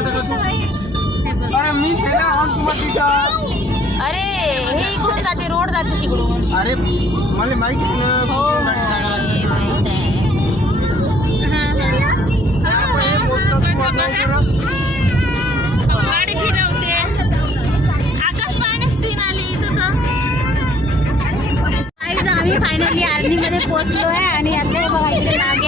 अरे मी तिथं. अरे हे इकडून जाते रोड जाते तिकडून. अरे मला हो, हो, माहीत आकाश आम्ही फायनली आर्मीमध्ये पोहोचलो आहे आणि आता बघायचं इकडे आणि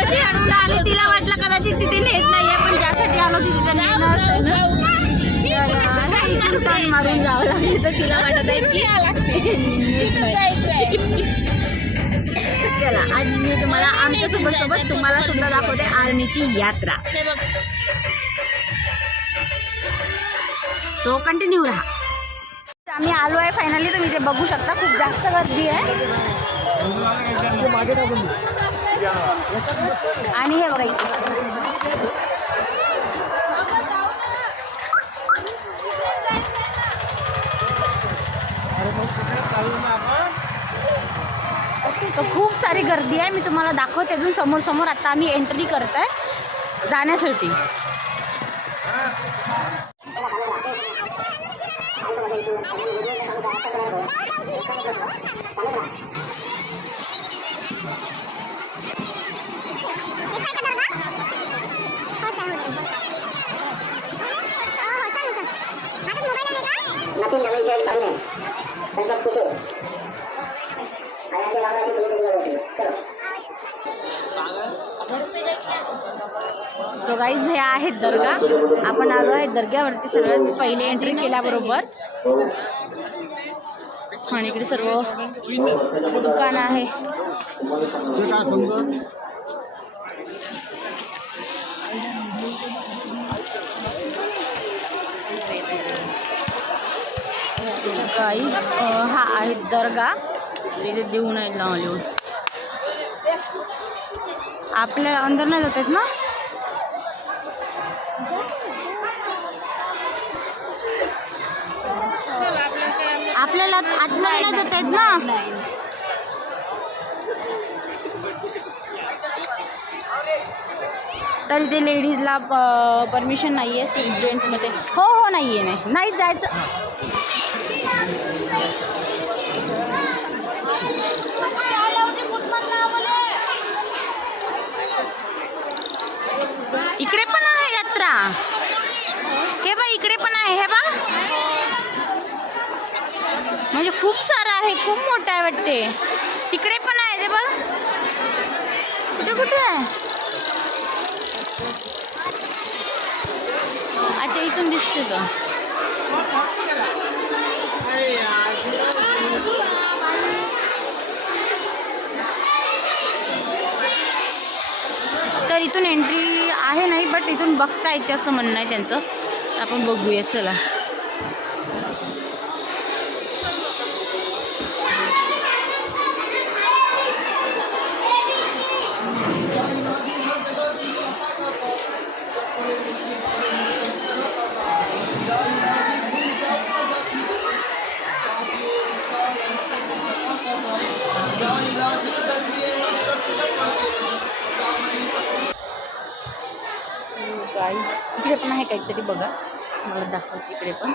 अशी हळूला आली तिला वाटलं कदाचित तिथे नेत नाहीये पण ज्यासाठी आलो तिथे नेणारच आहे ना. तर आता इथून turn मारून जावं लागेल तर तिला वाटत आहे. चला आज मी तुम्हाला आमच्यासोबत सोबत तुम्हाला सुद्धा दाखवते आर्मीची यात्रा. सो कंटिन्यू राहा. आम्ही आलो आहे फायनली तुम्ही ते बघू शकता खूप जास्त गर्दी आहे. आणि हे बघा तर खूप सारी गर्दी आहे मी तुम्हाला दाखवते अजून समोर समोर आता आम्ही एंट्री करत आहे जाण्यासाठी. तो गाईज हे आहेत दर्गा. आपण आलो आहे दर्ग्यावरती सर्वात पहिले एंट्री केल्याबरोबर. आणि इकडे सर्व दुकान आहे. ते गाईज हा आहे दर्गा. तिथे देऊ नये ना लिहून. आपल्याला अंदर नाही जात आहेत ना? आपल्याला आतमध्ये नाही जात आहेत ना? तर इथे लेडीजला परमिशन नाही आहे जेंट्समध्ये. हो हो नाही. आहे नाही जायचं इकडे पण आहे यात्रा हे बा इकडे पण आहे हे बा. म्हणजे खूप सारं आहे खूप मोठं आहे वाटते. तिकडे पण आहे ते बघ. कुठे कुठे आहे? अच्छा इथून दिसते तो तर इथून एंट्री आहे नाही बट इथून बघता येते असं म्हणणं आहे त्यांचं. आपण बघूया चला. इकडे पण आहे काहीतरी बघा. मला दाखवायचं इकडे पण.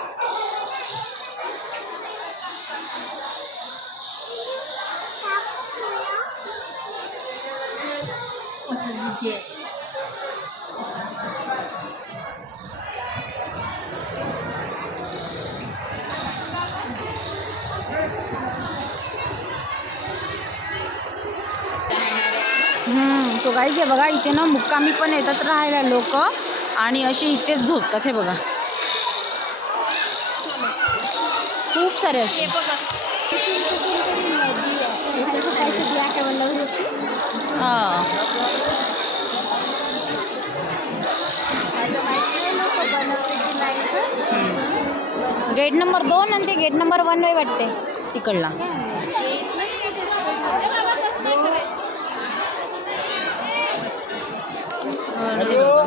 असं हम्म, सो गाईज हे बघा इथे ना मुक्कामी पण येतात राहायला लोक आणि असे इथेच झोपतात हे बघा. खूप सारे असे. हा गेट नंबर दोन आणि ते गेट नंबर वन वे वाटते तिकडला अरे बाबा.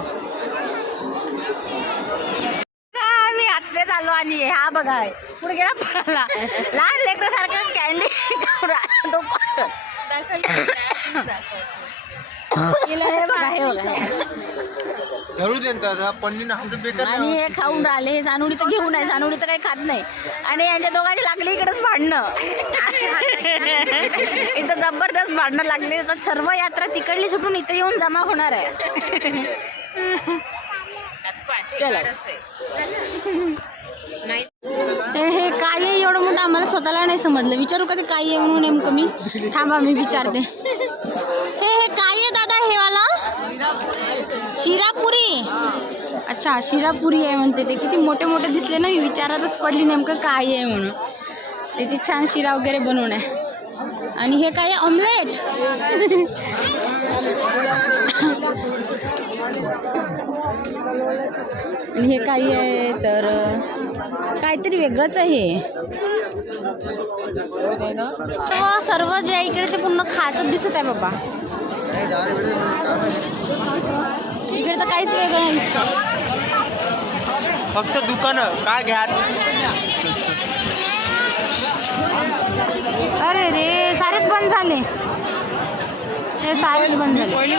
का आम्ही आत्ताच आलो आणि हा बघा. पुढे गेला पळाला. लहान लेकरासारखं कॅन्डी तो कॉटन हे बघा हे बघा. हे. धरू दे ना पन्नीनं हात बेकार आणि हे खाऊन राहिले. हे सानुडी तर घेऊन आहे. सानुडी तर काही खात नाही. आणि यांच्या दोघांची लागली इकडेच भांडणं. इथं जबरदस्त भांडणं लागली. तर सर्व यात्रा तिकडली सुटून इथे येऊन जमा होणार आहे. चला. हे हे काय आहे? एवढं मोठं आम्हाला स्वतःला नाही समजलं. विचारू का ते काय आहे म्हणून नेमकं मी? थांबा मी विचारते. हे हे काय आहे दादा हे वाला? शिरापुरी. अच्छा शिरापुरी आहे म्हणते ते. किती मोठे मोठे दिसले ना मी विचारातच पडली नेमकं काय आहे म्हणून. किती छान शिरा वगैरे बनवून आहे. आणि हे काय आहे? ऑमलेट आणि हे काय आहे तर काहीतरी वेगळंच आहे. हे सर्व सर्व जे आहे इकडे ते पूर्ण खायचं दिसत आहे बाबा. इकडे तर काहीच वेगळं नाही दिसत फक्त दुकानं काय घ्या अरे रे सारेच बंद झाले. हे सारेच बंद झाले.